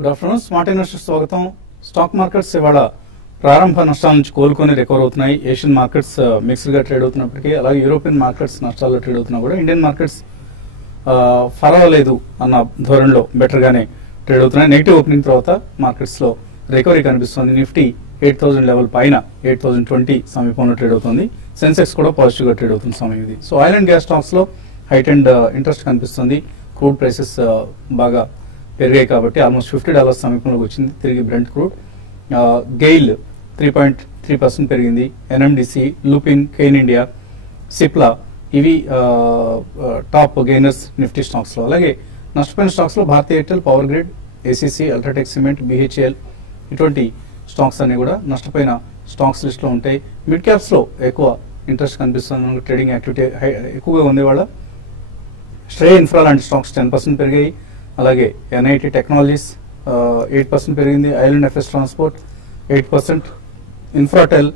Good afternoon. Smart investors స్వాగతం. Stock markets ఇవాళ ప్రారంభ నష్టాల నుంచి కోలుకొని రికవర్ అవుతున్నాయి. ఏషియన్ మార్కెట్స్ మిక్స్డ్ గా ట్రేడ్ అవుతున్నప్పటికీ, అలాగే యూరోపియన్ మార్కెట్స్ నష్టాల్లో ట్రేడ్ అవుతున్నా కూడా ఇండియన్ మార్కెట్స్ పర్వాలేదు అన్న ధోరణిలో బెటర్ గానే ట్రేడ్ అవుతున్నాయి. నెగిటివ్ ఓపెనింగ్ తర్వాత మార్కెట్స్ లో రికవరీ కనిపిస్తుంది. నిఫ్టీ 8,000 లెవెల్ పైన 8,020 సమీపంలో ట్రేడ్ అవుతుంది. సెన్సెక్స్ కూడా పాజిటివ్ గా ట్రేడ్ అవుతుంది సమయం ఇది. So oil and gas stocks లో హైట్ అండ్ ఇంట్రెస్ట్ కనిపిస్తుంది. క్రూడ్ ప్రైసెస్ బాగా పెరిగాయి కాబట్టి ఆల్మోస్ట్ $50 సమీపంలోకి వచ్చింది తిరిగి బ్రెంట్ క్రూడ్. గెయిల్ 3.3% పెరిగింది. NMDC, Lupin, Cain India, Cipla ఇవి టాప్ గెయినర్స్ నిఫ్టీ స్టాక్స్ లో. అలాగే నష్టపోయిన స్టాక్స్ లో భారతీ ఎయిర్టెల్, పవర్ గ్రిడ్, ఏసీసీ, అల్ట్రాటెక్ సిమెంట్, బిహెచ్ఎల్ ఇటువంటి స్టాక్స్ అన్ని కూడా నష్టపోయిన స్టాక్స్ లిస్ట్ లో ఉంటాయి. మిడ్ క్యాప్స్ లో ఎక్కువ ఇంట్రెస్ట్ కనిపిస్తుంది. మనకు ట్రేడింగ్ యాక్టివిటీ ఎక్కువగా ఉంది. వాళ్ళ శ్రేయ ఇన్ఫ్రా లాంటి స్టాక్స్ 10% పెరిగాయి. అలాగే ఎన్ఐటి టెక్నాలజీస్ 8% పెరిగింది. IL and FS transportation 8%, Infratel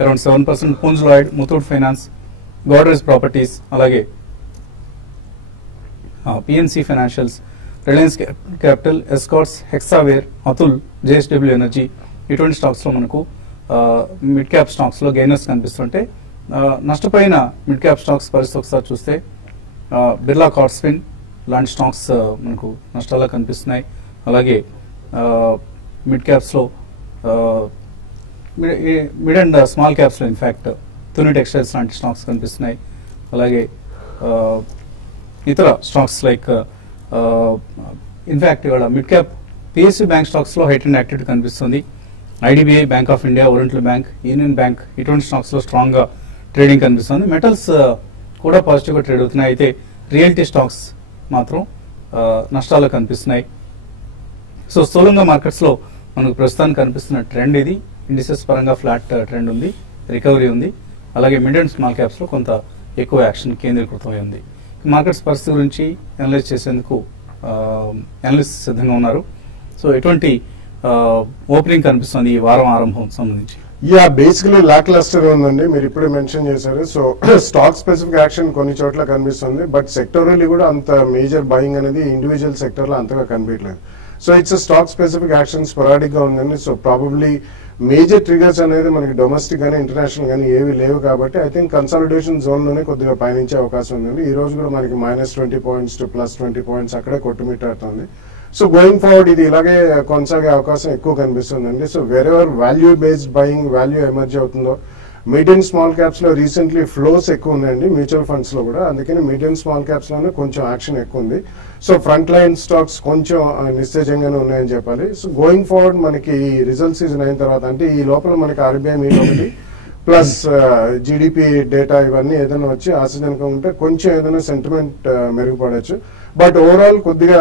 around 7%, Punj Lloyd, Muthoot finance, Godrej properties, అలాగే PNC financials, Reliance capital, Escorts, Hexaware, Atul, JSW energy ఇటువంటి స్టాక్స్ లో మనకు మిడ్ క్యాప్ స్టాక్స్ లో గెయినర్స్ కనిపిస్తుంటే, నష్టపోయిన మిడ్ క్యాప్ స్టాక్స్ పరిస్థితి ఒకసారి చూస్తే బిర్లా కార్డ్స్పిన్ లాంటి స్టాక్స్ మనకు నష్టాల్లో కనిపిస్తున్నాయి. అలాగే మిడ్ క్యాప్స్ లో మిడ్ అండ్ స్మాల్ క్యాప్స్ లో ఇన్ఫాక్ట్ తుని టెక్స్టైల్స్ లాంటి స్టాక్స్ కనిపిస్తున్నాయి. అలాగే ఇతర స్టాక్స్ లైక్ ఇన్ఫాక్ట్ ఇవాళ mid cap PSU bank stocks లో హైట్ అండ్ యాక్టివిటీ కనిపిస్తుంది. IDBI, bank of India, oriental bank, union bank ఇటువంటి స్టాక్స్ లో స్ట్రాంగ్ గా ట్రేడింగ్ కనిపిస్తుంది. మెటల్స్ కూడా పాజిటివ్ గా ట్రేడ్ అవుతున్నాయి. అయితే రియల్టీ స్టాక్స్ మాత్రం నష్టాలు కనిపిస్తున్నాయి. సో స్థూలంగా మార్కెట్స్ లో మనకు ప్రస్తుతానికి కనిపిస్తున్న ట్రెండ్ ఇది. ఇండిసెస్ పరంగా ఫ్లాట్ ట్రెండ్ ఉంది, రికవరీ ఉంది. అలాగే మిడ్ అండ్ స్మాల్ క్యాప్స్ లో కొంత ఎక్కువ యాక్షన్ కేంద్రీకృతమై ఉంది. మార్కెట్స్ పరిస్థితి గురించి అనలైజ్ చేసేందుకు అనలిస్ట్ సిద్ధంగా ఉన్నారు. సో ఎటువంటి ఓపెనింగ్ కనిపిస్తుంది ఈ వారం ఆరంభం సంబంధించి? బేసికలీ లాక్ లస్టర్ ఉందండి. మీరు ఇప్పుడే మెన్షన్ చేశారు. సో స్టాక్ స్పెసిఫిక్ యాక్షన్ కొన్ని చోట్ల కనిపిస్తుంది. బట్ సెక్టోరల్లీ కూడా అంత మేజర్ బయింగ్ అనేది ఇండివిజువల్ సెక్టర్ లో అంతగా కనిపించలేదు. So it's stock specific action sporadic గా ఉందండి. సో ప్రాబబ్లీ మేజర్ ట్రిగర్స్ అనేది మనకి డొమెస్టిక్ గానీ ఇంటర్నేషనల్ గానీ ఏవి లేవు కాబట్టి ఐ థింక్ కన్సాలిడేషన్ జోన్ లోనే కొద్దిగా పయనించే అవకాశం ఉందండి. ఈ రోజు కూడా మనకి -20 పాయింట్స్ టు +20 పాయింట్స్ అక్కడే కొట్టుమిట్టాడుతుంది. సో గోయింగ్ ఫార్వర్డ్ ఇది ఇలాగే కొనసాగే అవకాశం ఎక్కువ కనిపిస్తుందండి. So wherever value based buying value emerge అవుతుందో, మిడ్ అండ్ స్మాల్ క్యాప్స్ లో రీసెంట్లీ ఫ్లోస్ ఎక్కువ ఉన్నాయండి మ్యూచువల్ ఫండ్స్ లో కూడా. అందుకని మిడ్ అండ్ స్మాల్ క్యాప్స్ లోనే కొంచెం యాక్షన్ ఎక్కువ ఉంది. సో ఫ్రంట్ లైన్ స్టాక్స్ కొంచెం నిస్తేజంగానే ఉన్నాయని చెప్పాలి. సో గోయింగ్ ఫార్వర్డ్ మనకి రిజల్ట్ సీజన్ అయిన తర్వాత, అంటే ఈ లోపల మనకి ఆర్బీఐ మీట్ ఒకటి ప్లస్ జీడిపి డేటా ఇవన్నీ ఏదైనా వచ్చి ఆశాజనకంగా ఉంటే కొంచెం ఏదైనా సెంటిమెంట్ మెరుగుపడవచ్చు. బట్ ఓవరాల్ కొద్దిగా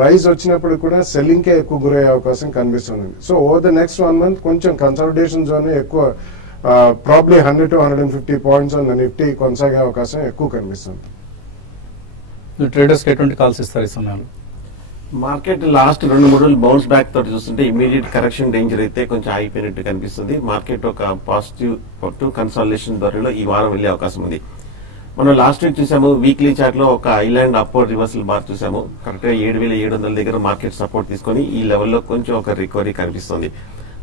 రైజ్ వచ్చినప్పుడు కూడా సెల్లింగ్ కే ఎక్కువ గురయ్యే అవకాశం కనిపిస్తుంది. So over the next 1 month కొంచెం కన్సల్టేషన్ జోన్ ఎక్కువ, probably 100 to 150 points on the Nifty కొనసాగే అవకాశం ఎక్కువ కనిపిస్తుంది. ట్రేడర్స్ కి ఎటువంటి కాల్స్ ఇస్తారు ఈ సమయంలో? మార్కెట్ లాస్ట్ 2-3 రోజులు బౌన్స్ బ్యాక్ తోటి చూస్తుంటే ఇమీడియట్ కరెక్షన్ డేంజర్ అయితే కొంచెం అయిపోయినట్టు కనిపిస్తుంది. మార్కెట్ ఒక పాజిటివ్ టు కన్సాలిడేషన్ ధోరణిలో ఈ వారం వెళ్లే అవకాశం ఉంది. మనం లాస్ట్ వీక్ చూసాము, వీక్లీ చార్ట్ లో ఒక ఐలాండ్ అప్వర్డ్ రివర్సల్ బార్ చూసాము. కరెక్ట్ గా 7,700 దగ్గర మార్కెట్ సపోర్ట్ తీసుకొని ఈ లెవెల్లో కొంచెం ఒక రికవరీ కనిపిస్తుంది.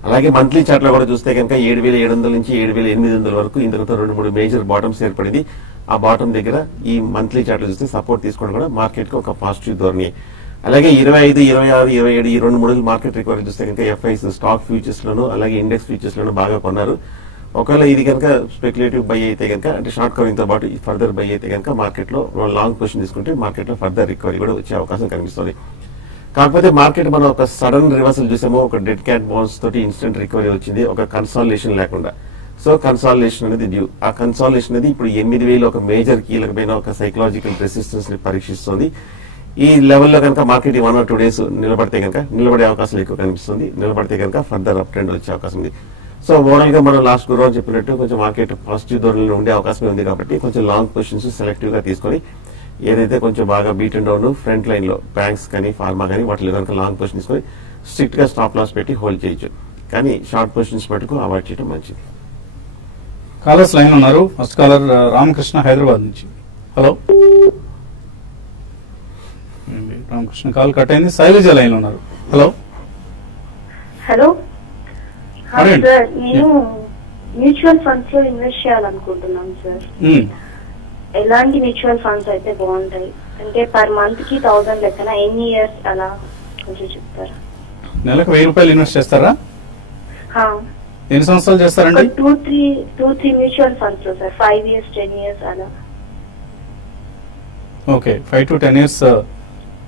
అలాగే మంత్లీ చార్ట్ లో కూడా చూస్తే కనుక 7,700 నుంచి 7,800 వరకు ఇంతకుతో 2-3 మేజర్ బాటమ్స్ ఏర్పడింది. ఆ బాటం దగ్గర ఈ మంత్లీ చార్ట్ లో చూస్తే సపోర్ట్ తీసుకోవడం కూడా మార్కెట్ కి ఒక పాజిటివ్ ధోరణి. అలాగే 25, 26, 27 ఈ 2-3 రోజులు మార్కెట్ రికవరీ చూస్తే కనుక ఎఫ్ఐస్ స్టాక్ ఫ్యూచర్స్ లోను అలాగే ఇండెక్స్ ఫ్యూచర్స్ లోను బాగా కొన్నారు. ఒకవేళ ఇది కనుక స్పెక్యులేటివ్ బై అయితే కనుక, అంటే షార్ట్ కవరింగ్ తో పాటు ఫర్దర్ బై అయితే కనుక మార్కెట్ లో లాంగ్ పొజిషన్ తీసుకుంటే మార్కెట్ లో ఫర్దర్ రికవరీ కూడా వచ్చే అవకాశం కనిపిస్తుంది. కాకపోతే మార్కెట్ మనం ఒక సడన్ రివర్సల్ చూసాము. ఒక డెడ్ క్యాట్ బౌన్స్ తోటి ఇన్స్టెంట్ రికవరీ వచ్చింది, ఒక కన్సాలిడేషన్ లేకుండా. సో కన్సాలిడేషన్ అనేది డ్యూ. ఆ కన్సాలిడేషన్ అనేది ఇప్పుడు 8,000 ఒక మేజర్ కీలకమైన ఒక సైకలాజికల్ రెసిస్టెన్స్ ని పరీక్షిస్తుంది. ఈ లెవెల్లో కనుక మార్కెట్ 1 or 2 days నిలబడితే కనుక, నిలబడే అవకాశాలు ఎక్కువ కనిపిస్తుంది. నిలబడితే కనుక ఫర్దర్ అప్ ట్రెండ్ వచ్చే అవకాశం ఉంది. సో ఓవరాల్ గా మనం లాస్ట్ గురువారం చెప్పినట్టు కొంచెం మార్కెట్ పాజిటివ్ ధోరణిలో ఉండే అవకాశం ఉంది కాబట్టి కొంచెం లాంగ్ పొజిషన్స్ సెలెక్టివ్ గా తీసుకొని ఏదైతే కొంచెం బాగా beat and down front line లో బ్యాంక్స్ కానీ ఫార్మా కానీ వాటిలో కనుక లాంగ్ పొజిషన్ తీసుకొని స్ట్రిక్ట్ గా స్టాప్ లాస్ పెట్టి హోల్డ్ చేయొచ్చు. కానీ షార్ట్ పొజిషన్స్ మటుకు అవాయిడ్ చేయడం మంచిది. కాలర్స్ లైన్ ఉన్నారు. ఫస్ట్ కాలర్ రామకృష్ణ, హైదరాబాద్ నుంచి. హలో రామకృష్ణ, కాల్ కట్ అయింది. శైలజ లైన్ ఉన్నారు. హలో హలో అడగండి. సార్, నేను మ్యూచువల్ ఫండ్స్ లో ఇన్వెస్ట్ చేయాలనుకుంటున్నాను సార్. ఎలాంటి మ్యూచువల్ ఫండ్స్ అయితే బాగుంటాయి? అంటే పర్ మంత్ కి 1000 లెక్కన ఎన్ని ఇయర్స్ అలా కొంచెం చెప్తారా? నెలకు 1000 రూపాయలు ఇన్వెస్ట్ చేస్తారా? హా. ఎన్ని సంవత్సరాలు చేస్తారండి? 2-3 మ్యూచువల్ ఫండ్స్ లో సార్, 5 years 10 years అలా. ఓకే, 5 to 10 years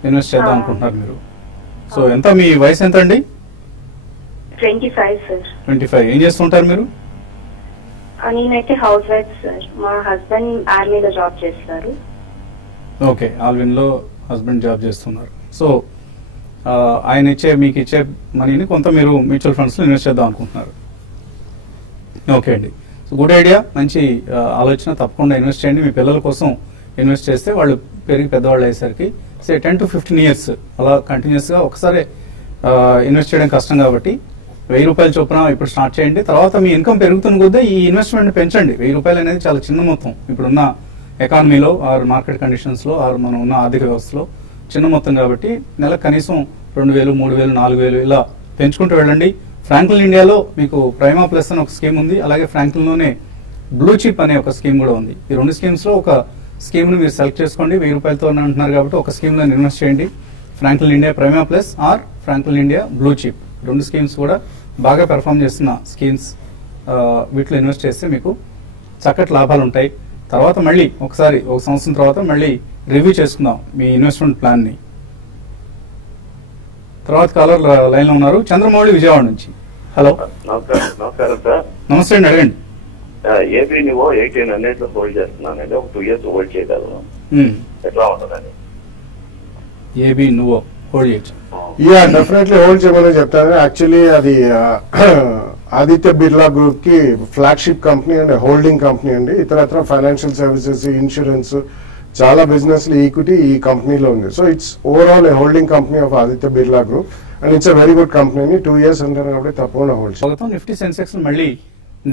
ఇన్వెస్ట్ చేద్దాం అనుకుంటున్నారు మీరు. సో ఎంత, మీ వయసు ఎంత అండి? 25 సార్. 25. ఏం చేస్తుంటారు మీరు? నేనైతే హౌస్ వైఫ్ సార్. మా హస్బెండ్ ఆర్మీలో జాబ్ చేస్తారు. ఓకే, ఆల్విన్ లో హస్బెండ్ జాబ్ చేస్తున్నారు. సో ఆయన మీకు ఇచ్చే మనీని కొంత మీరు మ్యూచువల్ ఫండ్స్ లో ఇన్వెస్ట్ చేద్దాం అనుకుంటున్నారు. ఓకే అండి, సో గుడ్ ఐడియా, మంచి ఆలోచన. తప్పకుండా ఇన్వెస్ట్ చేయండి. మీ పిల్లల కోసం ఇన్వెస్ట్ చేస్తే వాళ్ళు పెరిగి పెద్దవాళ్ళు అయ్యేసరికి 10 to 15 years అలా కంటిన్యూస్ గా ఒకసారి ఇన్వెస్ట్ చేయడం కష్టం కాబట్టి 1000 రూపాయల చొప్పున ఇప్పుడు స్టార్ట్ చేయండి. తర్వాత మీ ఇన్కమ్ పెరుగుతున్న కొద్దీ ఈ ఇన్వెస్ట్మెంట్ పెంచండి. 1000 రూపాయలు అనేది చాలా చిన్న మొత్తం ఇప్పుడున్న ఎకానమీలో, ఆర్ మార్కెట్ కండిషన్స్ లో, ఆర్ మనం ఉన్న ఆర్థిక వ్యవస్థలో చిన్న మొత్తం కాబట్టి నెలకు కనీసం 2000, 3000, 4000 ఇలా పెంచుకుంటూ వెళ్ళండి. ఫ్రాంక్లిన్ ఇండియాలో మీకు ప్రైమా ప్లస్ అని ఒక స్కీమ్ ఉంది. అలాగే ఫ్రాంక్లిన్ లోనే బ్లూ చిప్ అనే ఒక స్కీమ్ కూడా ఉంది. ఈ 2 స్కీమ్స్ లో ఒక స్కీమ్ ను మీరు సెలెక్ట్ చేసుకోండి. 1000 రూపాయలతో అంటున్నారు కాబట్టి ఒక స్కీమ్ లో ఇన్వెస్ట్ చేయండి. Franklin India Prima Plus or Franklin India Blue Chip 2 schemes కూడా బాగా పెర్ఫామ్ చేస్తున్న స్కీమ్స్. వీటిలో ఇన్వెస్ట్ చేస్తే మీకు చక్కటి లాభాలు ఉంటాయి. తర్వాత మళ్ళీ ఒకసారి 1 సంవత్సరం తర్వాత మళ్ళీ రివ్యూ చేసుకుందాం మీ ఇన్వెస్ట్మెంట్ ప్లాన్ ని. తర్వాత కాలర్ లైన్ లో ఉన్నారు, చంద్రమౌళి విజయవాడ నుంచి. హలో. నమస్కారం సార్. నమస్తే అండి, అడగండి. ఏబీ నువ్వు 1800 హోల్డ్ చేస్తున్నానండి. ఒక 2 years హోల్డ్ చేయగలను, ఎట్లా ఉంటుందండి? ఏబీ నువ్వు హోల్డ్ చేయొచ్చు. యా, డెఫినెట్లీ హోల్డ్ చేయమని చెప్తాను. యాక్చువల్లీ అది ఆదిత్య బిర్లా గ్రూప్ కి flagship company and holding company అండి. ఇతరత్ర ఫైనాన్షియల్ సర్వీసెస్, ఇన్సూరెన్స్, చాలా బిజినెస్ ఈక్విటీ ఈ కంపెనీలో ఉంది. So it's overall A holding company of Aditya Birla group and it's very good company. 2 years అంటారు కాబట్టి తప్పకుండా హోల్డ్ చేయాలి. స్వాగతం. నిఫ్టీ సెన్సెక్స్ మళ్ళీ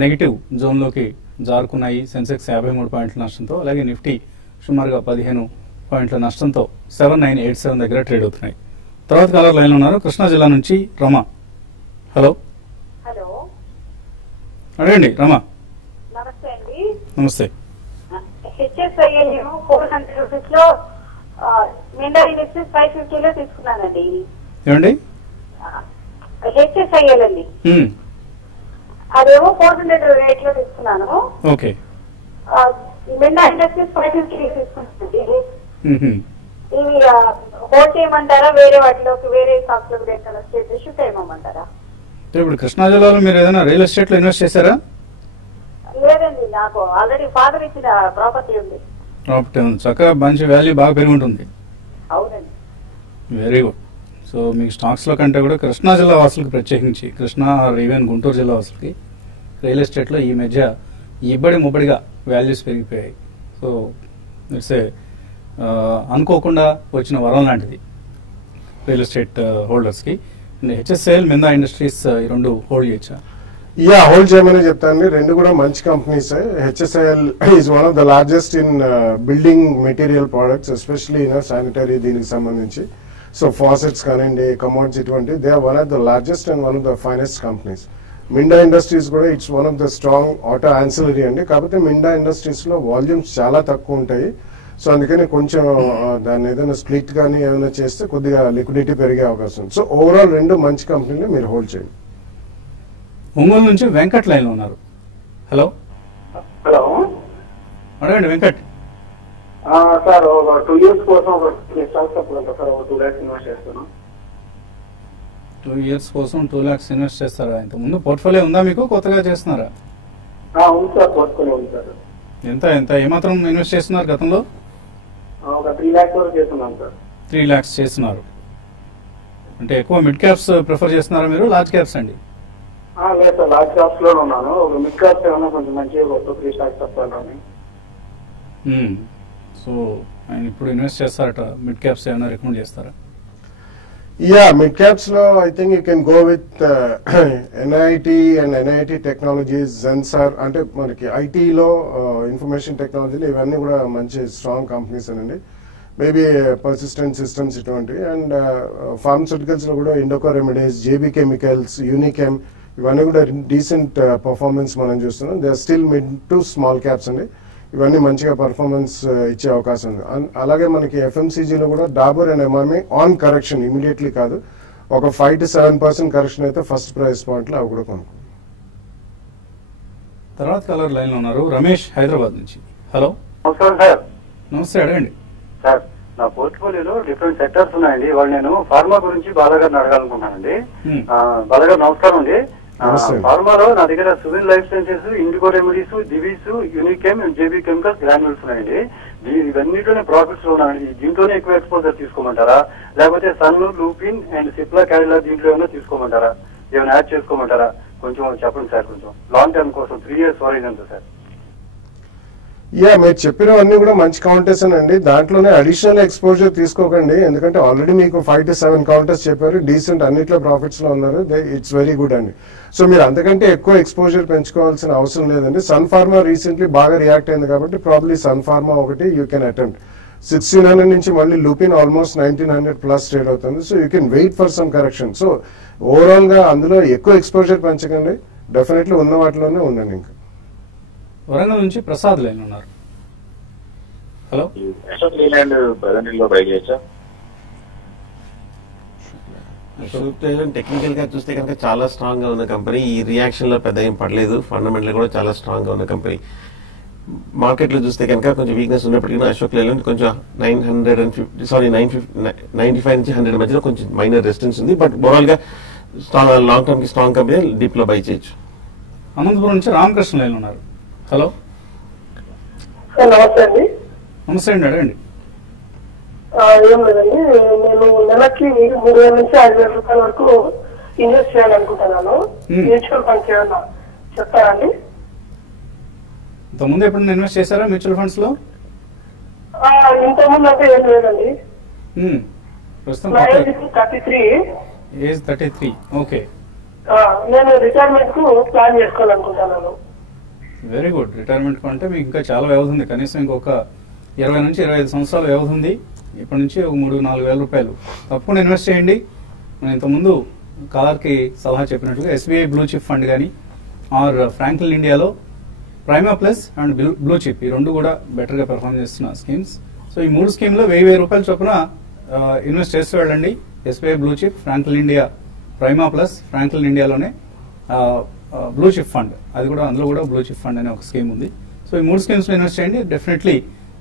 నెగిటివ్ జోన్ లోకి జారుకున్నాయి. సెన్సెక్స్ 53 పాయింట్ల నష్టంతో, అలాగే నిఫ్టీ సుమారుగా 15 పాయింట్ల నష్టంతో 7987 దగ్గర ట్రేడ్ అవుతున్నాయి. తర్వాత కాలర్ లైన్ లో ఉన్నారు, కృష్ణా జిల్లా నుంచి రమ. హలో. హలో, అడగండి రమ. నమస్తే అండి. నమస్తే. హెచ్ఎస్ఐఎల్ 400 రూపీస్ లో, మిండా ఇండస్ట్రీస్ 550 లో తీసుకున్నానండి. ఏమండి? హెచ్ఎస్ఐఎల్ అండి, అదేమో 400 రేట్ లో తీసుకున్నాను. ఓకే. మిండా ఇండస్ట్రీస్ 550 తీసుకున్నానండి. ఇవి హోల్డ్ చేయమంటారా? వేరే వాటిలోకి, వేరే స్టాక్స్ లోకి షిఫ్ట్ చేయమంటారా? ఇప్పుడు కృష్ణా జిల్లాలో మీరు ఏదైనా రియల్ ఎస్టేట్ లో ఇన్వెస్ట్ చేశారా? లేదండి, నాకు ఆల్రెడీ ఫాదర్ ఇచ్చిన ప్రాపర్టీ ఉంది. ప్రాపర్టీ ఉంది, చక్కగా మంచి వాల్యూ బాగా పెరిగి ఉంటుంది. అవునండి. Very good. సో మీకు స్టాక్స్ లో కంటే కూడా కృష్ణా జిల్లా వాసులకు, ప్రత్యేకించి కృష్ణా ఈవెన్ గుంటూరు జిల్లా వాసులకి రియల్ ఎస్టేట్ లో ఈ మధ్య ఇబ్బడి ముబ్బడిగా వాల్యూస్ పెరిగిపోయాయి. సో ఇట్స్ అనుకోకుండా వచ్చిన వరం లాంటిది రియల్ ఎస్టేట్ హోల్డర్స్ కి. హెచ్ఎస్ఐఎల్, మిందా ఇండస్ట్రీస్ ఈ 2 హోల్డ్ చేయొచ్చా? యా, హోల్డ్ చేయమని చెప్తాను. 2 కూడా మంచి companies. HSIL is one of the largest in building material products, especially sanitary దీనికి సంబంధించి. సో ఫాసెట్స్ కానివ్వండి, కమోడ్స్, ఇటువంటి they are one of the largest and one of the finest companies. Minda industries కూడా it's one of the strong auto ancillary అండి. కాకపోతే Minda industries లో volumes చాలా తక్కువ ఉంటాయి. సో అందుకని కొంచెం దాన్ని ఏదైనా స్ప్లిట్ కానీ ఏమైనా చేస్తే కొద్దిగా లిక్విడిటీ పెరిగే అవకాశం ఉంది. సో ఓవరాల్ 2 మంచి కంపెనీలు మీరు హోల్డ్ చేయండి. ఒంగోలు నుంచి వెంకట్ లైన్ లో ఉన్నారు. హలో. హలో, అడగండి వెంకట్. సార్ ఒక 2 years కోసం ఒక స్టాక్స్ సార్ ఒక 2 lakhs ఇన్వెస్ట్ చేస్తాను. 2 years కోసం 2 lakhs ఇన్వెస్ట్ చేస్తారా? ఇంత ముందు పోర్ట్ఫోలియో ఉందా మీకు, కొత్తగా చేస్తున్నారా? ఉంది సార్, పోర్ట్ఫోలియో ఉంది సార్. ఎంత ఎంత ఏమాత్రం ఇన్వెస్ట్ చేస్తున్నారు గతంలో? ఒక 3 lakhs వరకు చేస్తున్నాను సార్. 3 lakhs చేస్తున్నారు అంటే ఎక్కువ మిడ్ క్యాప్స్ ప్రిఫర్ చేస్తున్నారా మీరు, లార్జ్ క్యాప్స్ అండి? లేదు సార్, లార్జ్ క్యాప్స్ లో ఉన్నాను. ఒక మిడ్ క్యాప్స్ ఏమన్నా కొంచెం మంచిగా ఒక 2-3 stocks తప్పాలని. సో ఆయన ఇప్పుడు ఇన్వెస్ట్ చేస్తారట, మిడ్ క్యాప్స్ ఏమైనా రికమెండ్ చేస్తారా? యా, మిడ్ క్యాప్స్ లో I think you can go with NIIT and NIIT Technologies, Zensar. అంటే మనకి ఐటీలో ఇన్ఫర్మేషన్ టెక్నాలజీలో ఇవన్నీ కూడా మంచి స్ట్రాంగ్ కంపెనీస్ అండి. మేబీ పర్సిస్టెంట్ సిస్టమ్స్ ఇటువంటివి. అండ్ ఫార్మస్యూటికల్స్ లో కూడా ఇండోకో రెమెడీస్, జేబీ కెమికల్స్, యూనికెమ్ ఇవన్నీ కూడా డీసెంట్ పర్ఫార్మెన్స్ మనం చూస్తున్నాం. They are still mid to small caps అండి. ఇవన్నీ మంచిగా పర్ఫార్మెన్స్ ఇచ్చే అవకాశం ఉంది. అలాగే మనకి ఎఫ్ఎంసీజీలో కూడా Dabur and Emami on correction, immediately కాదు, ఒక 5 to 7% కరెక్షన్ అయితే ఫస్ట్ ప్రైస్ పాయింట్ లో అవి కూడా కొనుక్కో. తర్వాత కలర్ లైన్ లో ఉన్నారు రమేష్ హైదరాబాద్ నుంచి. హలో. నమస్కారం సార్. నమస్తే, అడగండి సార్, నా పోర్ట్ఫోలియోలో డిఫరెంట్ సెక్టర్స్ ఉన్నాయండి. వాళ్ళు నేను ఫార్మా గురించి బాలగారిని అడగాలనుకుంటున్నానండి. బాలగారు నమస్కారం అండి. ఫార్మాలో నా దగ్గర Suven life sciences, Indoco remedies, Divi's, Unichem, JB chemicals, granules ఉన్నాయండి. ఇవన్నిటిలోనే ప్రాఫిట్స్ లో ఉన్నాయండి. దీంట్లోనే ఎక్కువ ఎక్స్పోజర్ తీసుకోమంటారా, లేకపోతే సన్, లూపిన్ అండ్ సిప్లా క్యాడిలా దీంట్లో ఏమైనా తీసుకోమంటారా, ఏమైనా యాడ్ చేసుకోమంటారా? కొంచెం చెప్పండి సార్, కొంచెం లాంగ్ టర్మ్ కోసం 3 years హోరైజన్ సార్. మీరు చెప్పినవన్నీ కూడా మంచి కౌంటర్స్ అండి. దాంట్లోనే అడిషనల్ ఎక్స్పోజర్ తీసుకోకండి, ఎందుకంటే ఆల్రెడీ మీకు 5 to 7 కౌంటర్స్ చెప్పారు, డీసెంట్ అన్నిట్లో ప్రాఫిట్స్ లో ఉన్నారు. ఇట్స్ వెరీ గుడ్ అండి. సో మీరు అంతకంటే ఎక్కువ ఎక్స్పోజర్ పెంచుకోవాల్సిన అవసరం లేదండి. సన్ ఫార్మా రీసెంట్లీ బాగా రియాక్ట్ అయింది కాబట్టి ప్రాబ్లీ సన్ ఫార్మా ఒకటి యూ కెన్ అటెంప్ట్. 1600 నుంచి మళ్ళీ లూపిన్ ఆల్మోస్ట్ 1900 ప్లస్ ట్రేడ్ అవుతుంది. So you can wait for some correction. So overall గా అందులో ఎక్కువ ఎక్స్పోజర్ పెంచకండి, డెఫినెట్లీ ఉన్న వాటిలోనే ఉండండి. ఇంకా వరంగల్ నుంచి ప్రసాద్ లైన్ ఉన్నారు. హలో. అశోక్ లేలాండ్ బదనీలో బై చేయొచ్చా? అశోక్ లేలాండ్ టెక్నికల్ గా చూస్తే కనుక చాలా స్ట్రాంగ్ గా ఉన్న కంపెనీ. ఈ రియాక్షన్ లో పెద్ద ఏం పడలేదు. ఫండమెంటల్ కూడా చాలా స్ట్రాంగ్ గా ఉన్న కంపెనీ. మార్కెట్ లో చూస్తే కనుక కొంచెం వీక్నెస్ ఉన్నప్పటికీ అశోక్ లేలాండ్ కొంచెం 95 నుంచి 100 మధ్యలో కొంచెం మైనర్ రెసిస్టెన్స్ ఉంది. బట్ ఓవరాల్ గా లాంగ్ టర్మ్ కి స్ట్రాంగ్ కంపెనీ, డీప్ లో బై చేయొచ్చు. అనంతపురం నుంచి రామకృష్ణ లైన్ ఉన్నారు. హలో. నమస్తే అండి. నమస్తే అండి, అడగండి. ఏం లేదండి, నేను నెలకి 3,000 నుంచి 5,000 రూపాయల వరకు ఇన్వెస్ట్ చేయాలనుకుంటున్నాను. మ్యూచువల్ ఫండ్స్ ఏమన్నా చెప్తారండి? ఇంతకుముందు ఎప్పుడైనా ఇన్వెస్ట్ చేశారా మ్యూచువల్ ఫండ్స్ లో? ఇంతకుముందు అంటే ఏం లేదండి. ప్రస్తుతం నా ఏజ్ 33. ఏజ్ 33. ఓకే. నేను రిటైర్మెంట్ కు ప్లాన్ చేసుకోవాలనుకుంటున్నాను. Very good. రిటైర్మెంట్ అంటే మీకు ఇంకా చాలా వ్యవధి ఉంది. కనీసం ఇంకొక 20 నుంచి 25 సంవత్సరాల వ్యవధి ఉంది. ఇప్పటి నుంచి ఒక 3-4 వేల రూపాయలు తప్పకుండా ఇన్వెస్ట్ చేయండి. నేను ఇంతకుముందు కాలర్కి సలహా చెప్పినట్లుగా ఎస్బీఐ బ్లూ చిప్ ఫండ్ కానీ ఆర్ ఫ్రాంక్లిన్ ఇండియాలో prima plus and blue chip, ఈ రెండు కూడా బెటర్గా పెర్ఫామ్ చేస్తున్న స్కీమ్స్. సో ఈ 3 స్కీమ్లో 1000 రూపాయల చొప్పున ఇన్వెస్ట్ చేస్తూ వెళ్ళండి. SBI blue chip, Franklin India Prima plus, Franklin ఇండియాలోనే బ్లూ చిప్ ఫండ్, అది కూడా అందులో కూడా బ్లూ చిప్ ఫండ్ అనే ఒక స్కీమ్ ఉంది. సో ఈ 3 స్కీమ్స్ లో ఇన్వెస్ట్ చేయండి. డెఫినెట్లీ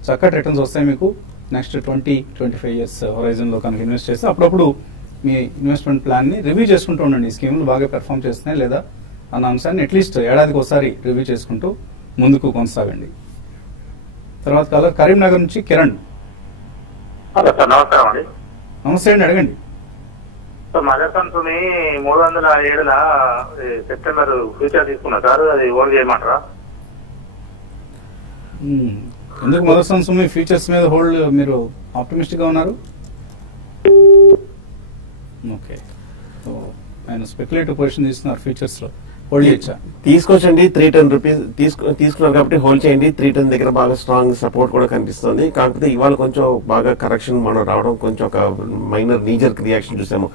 చక్కటి రిటర్న్స్ వస్తాయి మీకు. నెక్స్ట్ 20-25 ఇయర్స్ హొరైజన్ లో కనుక ఇన్వెస్ట్ చేస్తే అప్పుడప్పుడు మీ ఇన్వెస్ట్మెంట్ ప్లాన్ ని రివ్యూ చేసుకుంటూ ఉండండి. ఈ స్కీమ్లు బాగా పెర్ఫామ్ చేస్తున్నాయి లేదా అన్న అంశాన్ని అట్లీస్ట్ ఏడాదికి ఒకసారి రివ్యూ చేసుకుంటూ ముందుకు కొనసాగండి. తర్వాత కలర్ కరీంనగర్ నుంచి కిరణ్. హలో సార్, నమస్కారం అండి. నమస్తే అండి, అడగండి. మదర్ కంపెనీ 307 సెప్టెంబర్ ఫ్యూచర్ తీసుకున్నా సార్, అది ఓన్ చేయమంటారా? ఎందుకు మదర్ సన్స్ మీ ఫ్యూచర్స్ మీద హోల్డ్ మీరు ఆప్టిమిస్టిక్ గా ఉన్నారు? ఓకే. సో ఆయన స్పెక్యులేటివ్ పొజిషన్ తీసుకున్నారు ఫ్యూచర్స్ లో, హోల్డ్ చేయొచ్చా? తీసుకోవచ్చండి. 310 రూపీస్ తీసుకున్నారు కాబట్టి హోల్డ్ చేయండి. 310 దగ్గర బాగా స్ట్రాంగ్ సపోర్ట్ కూడా కనిపిస్తుంది. కాకపోతే ఇవాళ కొంచెం బాగా కరెక్షన్ మనం రావడం, కొంచెం ఒక మైనర్ నీజర్ రియాక్షన్ చూసాము.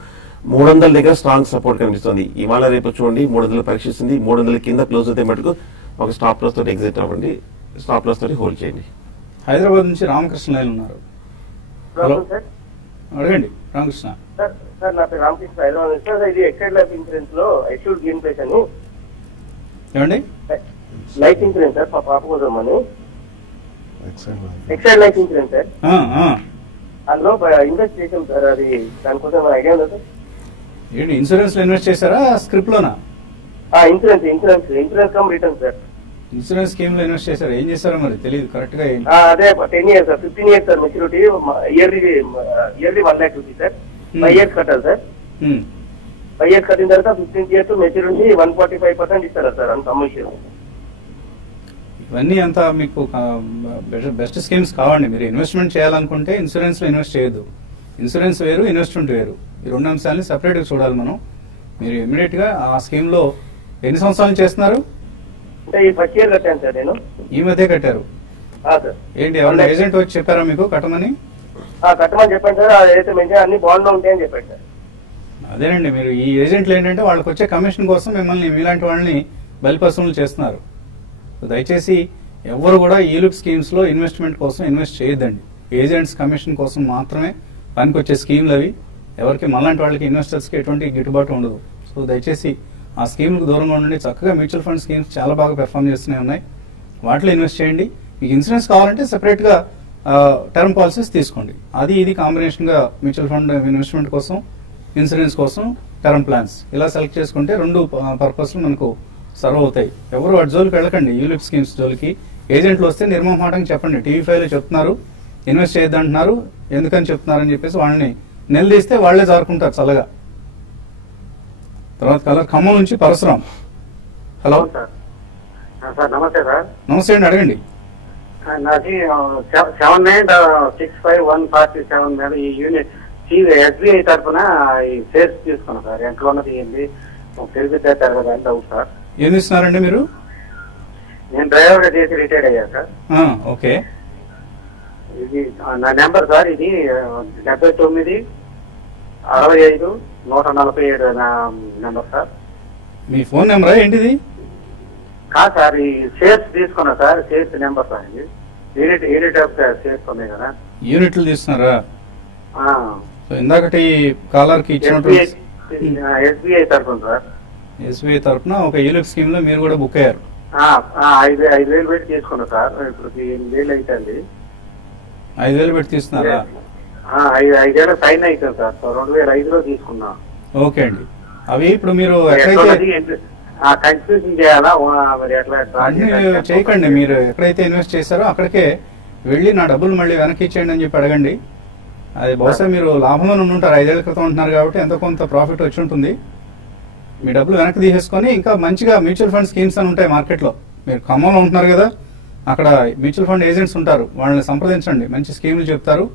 300 దగ్గర స్ట్రాంగ్ సపోర్ట్ కనిపిస్తుంది. ఇవాళ రేపు చూడండి 300 పరీక్షిస్తుంది. 300 కింద క్లోజ్ అయితే మటుకు ఒక స్టాప్ లాస్ తోటి ఎగ్జిట్ అవ్వండి. స్టాప్ లాస్ తోటి హోల్డ్ చేయండి. హైదరాబాద్ నుంచి రామకృష్ణ లైన్ ఉన్నారు. హలో, అడగండి రామకృష్ణ. సార్ నా పేరు రామకృష్ణ, హైదరాబాద్ నుంచి. సార్ ఇది ఎక్సైడ్ లైఫ్ ఇన్సూరెన్స్ లో ఎష్యూడ్ గెయిన్ ప్లేస్ అని ఏమండి? లైఫ్ ఇన్సూరెన్స్ సార్, మా పాప కోసం అని ఎక్సైడ్ లైఫ్ ఇన్సూరెన్స్ సార్, అందులో ఇన్వెస్ట్ చేసాం సార్. అది దానికోసం ఐడియా ఉందా సార్? ఏంటి ఇన్సూరెన్స్ లో ఇన్వెస్ట్ చేశారా స్క్రిప్ట్ లోనా? Insurance come return sir. Insurance scheme లో ఇన్వెస్ట్ చేశారు, ఏం చేశారో మరి తెలియదు కరెక్ట్ గా. అదే 10 years sir, 15 years sir maturity. Yearly 1 lakh rupees sir. 5 years కట్టాలి సార్. 5 years కట్టిన తర్వాత 15th year మెచ్యూరిటీ 145% ఇస్తారా సార్ అంత కమిషన్? ఇవన్నీ అంతా మీకు బెస్ట్ స్కీమ్స్ కావండి. మీరు ఇన్వెస్ట్మెంట్ చేయాలనుకుంటే ఇన్సూరెన్స్ లో ఇన్వెస్ట్ చేయొద్దు. ఇన్సూరెన్స్ వేరు, ఇన్వెస్ట్మెంట్ వేరు. ఈ 2 అంశాలని సెపరేట్ గా చూడాలి మనం. మీరు ఇమీడియట్ గా ఆ స్కీమ్ లో ఎన్ని సంవత్సరాలు చేస్తున్నారు? అంటే ఈ 1st year కట్టాను సార్ నేను. ఈ మధ్య కట్టారు? ఏంటి ఎవరైనా ఏజెంట్ వచ్చి చెప్పారా మీకు కట్టమని? కట్టమని చెప్పండి సార్, అదైతే మంచిగా అన్ని బాండ్లో ఉంటాయని చెప్పండి సార్. అదేనండి, మీరు ఈ ఏజెంట్లు ఏంటంటే వాళ్ళకి వచ్చే కమిషన్ కోసం మిమ్మల్ని మీలాంటి వాళ్ళని బలిపశువులు చేస్తున్నారు. దయచేసి ఎవరు కూడా ఈలుప్ స్కీమ్స్ లో ఇన్వెస్ట్మెంట్ కోసం ఇన్వెస్ట్ చేయొద్దండి. ఏజెంట్స్ కమిషన్ కోసం మాత్రమే పనికొచ్చే స్కీమ్లు అవి. ఎవరికి మనలాంటి వాళ్ళకి ఇన్వెస్టర్స్ కి ఎటువంటి గిట్టుబాటు ఉండదు. సో దయచేసి ఆ స్కీమ్లకు దూరంగా ఉండండి. చక్కగా మ్యూచువల్ ఫండ్ స్కీమ్స్ చాలా బాగా పెర్ఫామ్ చేస్తూనే ఉన్నాయి, వాటిలో ఇన్వెస్ట్ చేయండి. మీకు ఇన్సూరెన్స్ కావాలంటే సెపరేట్ గా టర్మ్ పాలసీస్ తీసుకోండి. అది ఇది కాంబినేషన్ గా మ్యూచువల్ ఫండ్ ఇన్వెస్ట్మెంట్ కోసం, ఇన్సూరెన్స్ కోసం టర్మ్ ప్లాన్స్ ఇలా సెలెక్ట్ చేసుకుంటే రెండు పర్పస్లు మనకు సర్వ్ అవుతాయి. ఎవరు వాటి జోలికి వెళ్ళకండి, యూలిప్ స్కీమ్స్ జోలికి. ఏజెంట్లు వస్తే నిర్మోహమాటంగా చెప్పండి, టీవీ5లో చెప్తున్నారు ఇన్వెస్ట్ చేయొద్దంటున్నారు, ఎందుకని చెప్తున్నారని చెప్పేసి వాళ్ళని నిలదీస్తే వాళ్లే జారుకుంటారు చల్లగా. తర్వాత కలర్ ఖమ్మం నుంచి పరశురాం. హలో సార్, నమస్తే సార్. నమస్తే అండి, అడగండి. నాది 7965-147 మీద ఈ యూనిట్ ఎస్బీఐ తరఫున ఈ షేర్స్ తీసుకున్నాం సార్. ఎంట్లో ఉన్నది ఏంటి తెలిపితే కదా అని డౌట్ సార్. ఏం ఇస్తున్నారండి మీరు? నేను డ్రైవర్ గా చేసి రిటైర్డ్ అయ్యా సార్. ఓకే, ఇది నా నెంబర్ సార్. ఇది 7965-147 నా నెంబర్ సార్. మీ ఫోన్ నెంబరా ఏంటిది? కాదు సార్, ఈ షేర్స్ తీసుకున్నా సార్. Shares number sir. ఇది యూనిట్ ఆఫ్ షేర్స్ ఉన్నాయి కదా. యూనిట్లు తీస్తున్నారా? ఇందాకటి కాలర్ కి ఇచ్చినట్టు ఎస్బీఐ తరఫున సార్. ఎస్బీఐ తరఫున ఒక యూలిప్ స్కీమ్ లో మీరు కూడా బుక్ అయ్యారు. 5,000 పెట్టి తీసుకున్నా సార్. ఇప్పుడు 8,000 అవుతుంది. 5,000 పెట్టి తీసుకున్నారా? 5,000 సైన్ అవుతుంది సార్. 2005లో తీసుకున్నా. ఓకే అండి. అవి ఇప్పుడు మీరు ఎక్కడైతే కన్ఫ్యూజన్ చేయాలా మరి ఎట్లా చేయకండి. మీరు ఎక్కడైతే ఇన్వెస్ట్ చేశారో అక్కడికే వెళ్ళి నా డబ్బులు మళ్ళీ వెనక్కి ఇచ్చేయండి అని చెప్పి అడగండి. అది బహుశా మీరు లాభంలో ఉంటారు, 5 ఏళ్ల క్రితం ఉంటున్నారు కాబట్టి ఎంతో కొంత ప్రాఫిట్ వచ్చి ఉంటుంది. మీ డబ్బులు వెనక్కి తీసేసుకొని ఇంకా మంచిగా మ్యూచువల్ ఫండ్ స్కీమ్స్ అని ఉంటాయి మార్కెట్లో. మీరు ఖమ్మంలో ఉంటున్నారు కదా, అక్కడ మ్యూచువల్ ఫండ్ ఏజెంట్స్ ఉంటారు, వాళ్ళని సంప్రదించండి, మంచి స్కీములు చెప్తారు.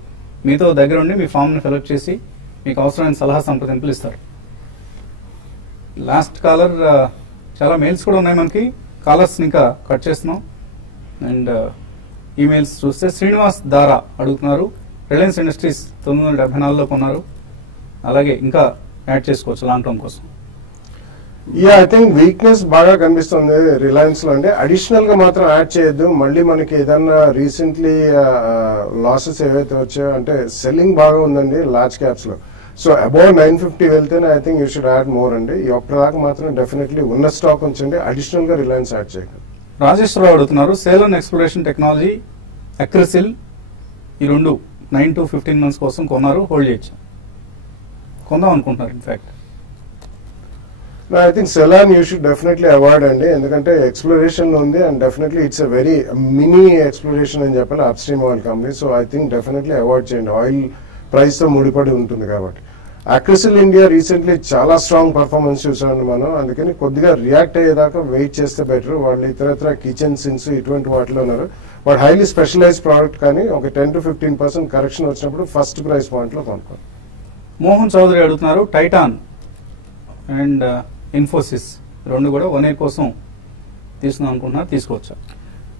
మీతో దగ్గర ఉండి మీ ఫామ్ని ఫిల్అప్ చేసి మీకు అవసరమైన సలహా సంప్రదింపులు ఇస్తారు. Last caller. చాలా మెయిల్స్ కూడా ఉన్నాయి మనకి, కాలర్స్ ఇంకా కట్ చేస్తున్నాం. అండ్ ఈమెయిల్స్ చూస్తే శ్రీనివాస్ దారా అడుగుతున్నారు, రిలయన్స్ ఇండస్ట్రీస్ 974లో కొన్నారు, అలాగే ఇంకా యాడ్ చేసుకోవచ్చు లాంగ్ టర్మ్ కోసం. ఐ థింక్ వీక్నెస్ బాగా కనిపిస్తుంది రిలయన్స్ లో. అంటే అడిషనల్ గా మాత్రం యాడ్ చేయొద్దు. మళ్ళీ మనకి ఏదన్నా రీసెంట్లీ లాసెస్ ఏవైతే వచ్చాయో, అంటే సెల్లింగ్ బాగా ఉందండి లార్జ్ క్యాప్స్ లో. సో అబౌవ్ 950 వెళ్తేనే I think you should add more అండి. ఇప్పటిదాకా మాత్రం డెఫినెట్లీ ఉన్న స్టాక్ ఉంచండి, అడిషనల్ గా రిలయన్స్ యాడ్ చేయకండి. రాజేశ్వరరావు అడుగుతున్నారు, సేల్ అండ్ ఎక్స్ప్లోరేషన్ టెక్నాలజీ, అక్రిసిల్ ఈ రెండు 9 to 15 months కోసం కొన్నారు, హోల్డ్ చేయొచ్చు, కొందాం అనుకుంటున్నారు. In fact I think salon you should definitely avoid అండి, ఎందుకంటే ఎక్స్ప్లోరేషన్ లో ఉంది and definitely it's a very mini exploration అని చెప్పాలి up stream oil company. So I think definitely avoid చేయండి, ఆయిల్ ప్రైస్ తో ముడిపడి ఉంటుంది కాబట్టి. అక్రిసిల్ ఇండియా రీసెంట్లీ చాలా స్ట్రాంగ్ పర్ఫార్మెన్స్ చూసామండి మనం, అందుకని కొద్దిగా రియాక్ట్ అయ్యేదాకా వెయిట్ చేస్తే బెటర్. వాళ్ళు ఇతరత్ర కిచెన్ సిన్స్ ఇటువంటి వాటిలో ఉన్నారు. వాడు హైలీ స్పెషలైజ్డ్ ప్రోడక్ట్, కానీ ఒక 10 to 15% కరెక్షన్ వచ్చినప్పుడు ఫస్ట్ ప్రైస్ పాయింట్ లో కొనుక్కోండి. మోహన్ చౌదరి అడుగుతున్నారు, టైటాన్ అండ్ ఇన్ఫోసిస్ రెండు కూడా 1 year కోసం తీసుకుందాం అనుకుంటున్నారు, తీసుకోవచ్చా?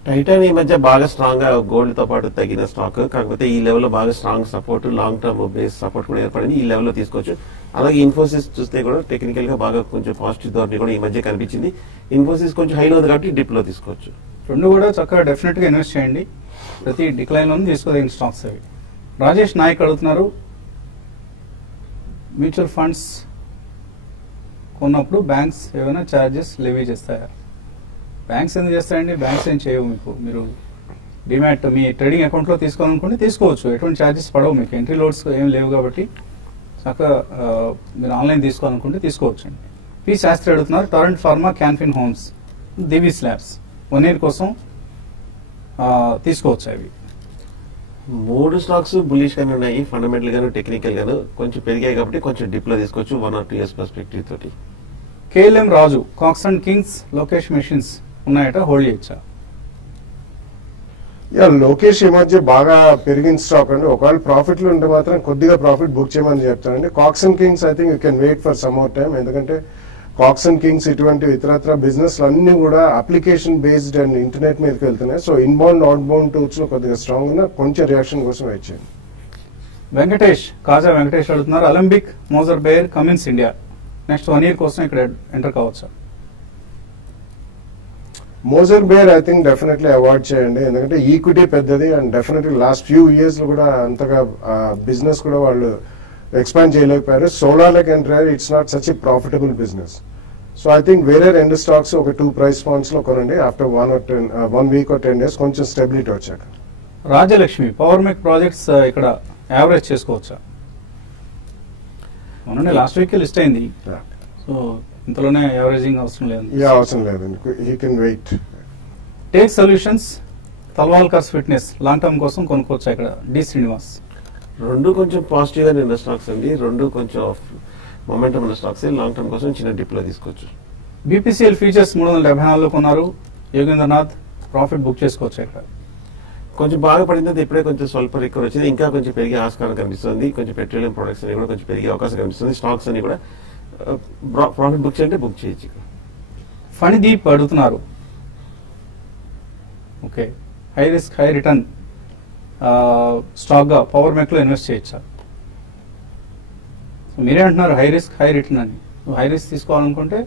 టైటాన్ ఈ మధ్య బాగా స్ట్రాంగ్ గా గోల్డ్ తో పాటు తగిన స్టాక్, కాకపోతే ఈ లెవెల్ లో బాగా strong support, long term base support కూడా ఏర్పడింది, ఈ లెవెల్ లో తీసుకోవచ్చు. అలాగే ఇన్ఫోసిస్ చూస్తే కూడా టెక్నికల్ గా బాగా కొంచెం పాజిటివ్ ధోరణి కూడా ఈ మధ్య కనిపించింది. ఇన్ఫోసిస్ కొంచెం హైలో ఉంది కాబట్టి డిప్ లో తీసుకోవచ్చు. రెండు కూడా చక్కగా డెఫినెట్ గా ఇన్వెస్ట్ చేయండి, ప్రతి డిక్లైన్ లోనే తీసుకోదగిన స్టాక్స్ అవి. రాజేష్ నాయక్ అడుగుతున్నారు, మ్యూచువల్ ఫండ్స్ కొన్నప్పుడు బ్యాంక్స్ ఏమైనా ఛార్జెస్ లెవీ చేస్తాయా? బ్యాంక్స్ ఎందుకు చేస్తాయండి? బ్యాంక్స్ ఏం చేయవు మీకు. మీరు డిమాట్ మీ ట్రేడింగ్ అకౌంట్లో తీసుకోవాలనుకుంటే తీసుకోవచ్చు, ఎటువంటి ఛార్జెస్ పడవు మీకు, ఎంట్రీ లోడ్స్ ఏం లేవు కాబట్టి చక్కగా మీరు ఆన్లైన్ తీసుకోవాలనుకుంటే తీసుకోవచ్చు అండి. పి శాస్త్రి అడుగుతున్నారు, టొరెంట్ ఫార్మా, క్యాన్ఫిన్ హోమ్స్, దివి స్లాబ్స్ 1 year కోసం తీసుకోవచ్చు. అవి 3 స్టాక్స్ బుల్లిష్ గానే ఉన్నాయి, ఫండమెంటల్ గాను టెక్నికల్ గాను కొంచెం పెరిగాయి కాబట్టి కొంచెం డిప్ లో తీసుకోవచ్చు 1 or 2 years పర్స్పెక్టివ్ తోటి. కేఎల్ఎం రాజు, కాక్స్ అండ్ కింగ్స్, లోకేష్ మెషిన్స్ ఉన్నాయట, హోల్డ్ చేయొచ్చా? లోకేష్ ఈ మధ్య బాగా పెరిగిన స్టాక్ అండి. ఒకవేళ ప్రాఫిట్ లో ఉంటే మాత్రం కొద్దిగా ప్రాఫిట్ బుక్ చేయమని చెప్తానండి. Cox and Kings I think you can wait for some more time, ఎందుకంటే కాక్స్ అండ్ కింగ్స్ ఇటువంటి ఇతరత్ర బిజినెస్ అన్ని కూడా అప్లికేషన్ బేస్డ్ అండ్ ఇంటర్నెట్ మీదకి వెళ్తున్నాయి. So inbound out bound tools లో కొద్దిగా స్ట్రాంగ్ ఉన్న కొంచెం రియాక్షన్ కోసం వెయిట్ చేయండి. వెంకటేష్ కాజా వెంకటేష్ అడుగుతున్నారు, Alembic, Moser Baer, Cummins India next 1 year కోసం ఇక్కడ ఎంటర్ కావచ్చు. Moser Baer I think definitely avoid చేయండి, ఎందుకంటే ఈక్విటీ పెద్దది and definitely last few years లో కూడా అంతగా బిజినెస్ కూడా వాళ్ళు ఎక్స్పాండ్ చేయలేకపోయారు. సోలార్లకు ఎంటర్ అయ్యారు, it's not such a profitable business. So I think వేరే 2 స్టాక్స్ ఒక 2 price points లో కొనండి ఆఫ్టర్ 1 week or 10 days కొంచెం స్టెబిలిటీ వచ్చాక. రాజలక్ష్మి పవర్ మెక్ ప్రాజెక్ట్స్ ఇక్కడ యావరేజ్ చేసుకోవచ్చా? మొన్ననే లాస్ట్ వీక్ లిస్ట్ అయింది, సో ఇంతలోనే యావరేజింగ్ అవసరం లేదు. అవసరం లేదండి, you can wait. Take solutions, Talwalkars fitness long term కోసం కొనుక్కోవచ్చా ఇక్కడ? డి శ్రీనివాస్. రెండు కొంచెం పాజిటివ్ గా నిన్న స్టాక్స్ అండి, రెండు కొంచెం మొమెంటం ఉన్న స్టాక్స్. లాంగ్ టర్మ్ కోసం చిన్న డిప్ లో తీసుకోవచ్చు. బీపీసీఎల్ ఫీచర్స్ 374 కొన్నారు యోగేంద్రనాథ్, ప్రాఫిట్ బుక్ చేసుకోవచ్చు ఇక్కడ? కొంచెం బాగా పడింది, ఇప్పుడే కొంచెం స్వల్ప రికవర్ వచ్చింది, ఇంకా కొంచెం పెరిగే ఆస్కారం కనిపిస్తుంది. కొంచెం పెట్రోలియం ప్రొడక్ట్స్ అని కూడా కొంచెం పెరిగే అవకాశం కనిపిస్తుంది. స్టాక్స్ అని కూడా ప్రాఫిట్ బుక్ చేయంటే బుక్ చేయొచ్చు. ఫణిదీప్ అడుగుతున్నారు, okay high risk high return stock గా పవర్ మెక్ లో ఇన్వెస్ట్ చేయొచ్చా? మీరే అంటున్నారు హై రిస్క్ హై రిటర్న్ అని. హై రిస్క్ తీసుకోవాలనుకుంటే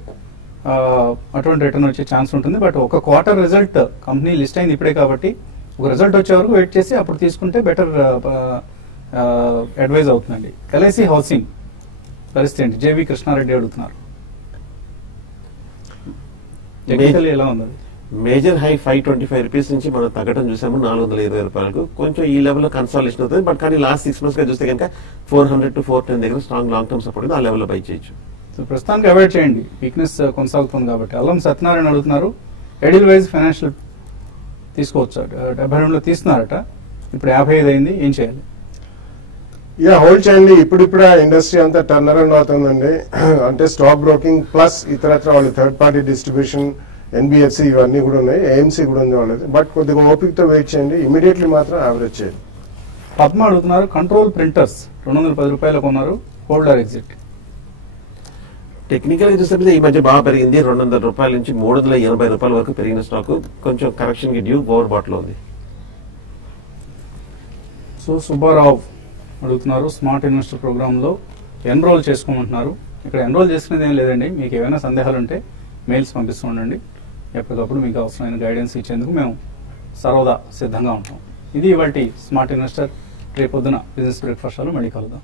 అటువంటి రిటర్న్ వచ్చే ఛాన్స్ ఉంటుంది, బట్ ఒక క్వార్టర్ రిజల్ట్ కంపెనీ లిస్ట్ అయింది ఇప్పుడే కాబట్టి ఒక రిజల్ట్ వచ్చే వరకు వెయిట్ చేసి అప్పుడు తీసుకుంటే బెటర్ అడ్వైజ్ అవుతుందండి. ఎల్ఐసి హౌసింగ్ పరిస్థితి ఏంటి? జేవి కృష్ణారెడ్డి అడుగుతున్నారు, టెక్నికల్లీ ఎలా ఉంది? మేజర్ హై 525 రూపీస్ నుంచి మనం తగ్గడం చూసాము 420 రూపాయలకు. కొంచెం ఈ లెవెల్లో కన్సాలిడేషన్ అవుతుంది, బట్ కానీ లాస్ట్ 6 months గా చూస్తే కనుక 400 to 410 దగ్గర స్ట్రాంగ్ లాంగ్ టర్మ్ సపోర్ట్ ఉంది, ఆ లెవెల్లో బై చేయొచ్చు. సో ప్రస్తుతానికి అవాయిడ్ చేయండి, వీక్నెస్ కొనసాగుతుంది కాబట్టి. అల్లం సత్యనారాయణ అడుగుతున్నారు, ఎడిల్ వైజ్ ఫైనాన్షియల్ తీసుకోవచ్చు, 72లో తీస్తున్నారట, ఇప్పుడు 55 అయింది, ఏం చేయాలి? హోల్డ్ చేయండి. ఇప్పుడిప్పుడు ఆ ఇండస్ట్రీ అంతా టర్న్ అరౌండ్ అవుతుందండి. అంటే స్టాక్ బ్రోకింగ్ ప్లస్ ఇతరత్ర వాళ్ళు థర్డ్ పార్టీ డిస్ట్రిబ్యూషన్, ఎన్బిఎఫ్సి ఇవన్నీ కూడా ఉన్నాయి, ఏఎంసీ కూడా ఉంది వాళ్ళది. బట్ కొద్దిగా ఓపికతో వెయిట్ చేయండి, ఇమీడియట్లీ మాత్రం యావరేజ్ చేయండి. పద్మ అడుగుతున్నారు, కంట్రోల్ ప్రింటర్స్ 210 రూపాయలు కొన్నారు, హోల్డర్ ఎగ్జిట్? టెక్నికల్ గా చూస్తే ఈ మధ్య బాగా పెరిగింది, 200 రూపాయల నుంచి 380 రూపాయల వరకు పెరిగిన స్టాక్ కొంచెం కరెక్షన్ కి డ్యూ, ఓవర్ బాట్ లో ఉంది. సో సుబ్బారావు అడుగుతున్నారు, స్మార్ట్ ఇన్వెస్టర్ ప్రోగ్రామ్ లో ఎన్రోల్ చేసుకోమంటున్నారు. ఇక్కడ ఎన్రోల్ చేసుకునేది ఏం లేదండి, మీకు ఏమైనా సందేహాలు ఉంటే మెయిల్స్ పంపిస్తూ ఉండండి, ఎప్పటికప్పుడు మీకు అవసరమైన గైడెన్స్ ఇచ్చేందుకు మేము సర్వదా సిద్ధంగా ఉంటాం. ఇది ఇవాల్టి స్మార్ట్ ఇన్వెస్టర్. రేపొద్దున బిజినెస్ బ్రేక్ఫాస్ట్ లో మళ్ళీ కలుద్దాం.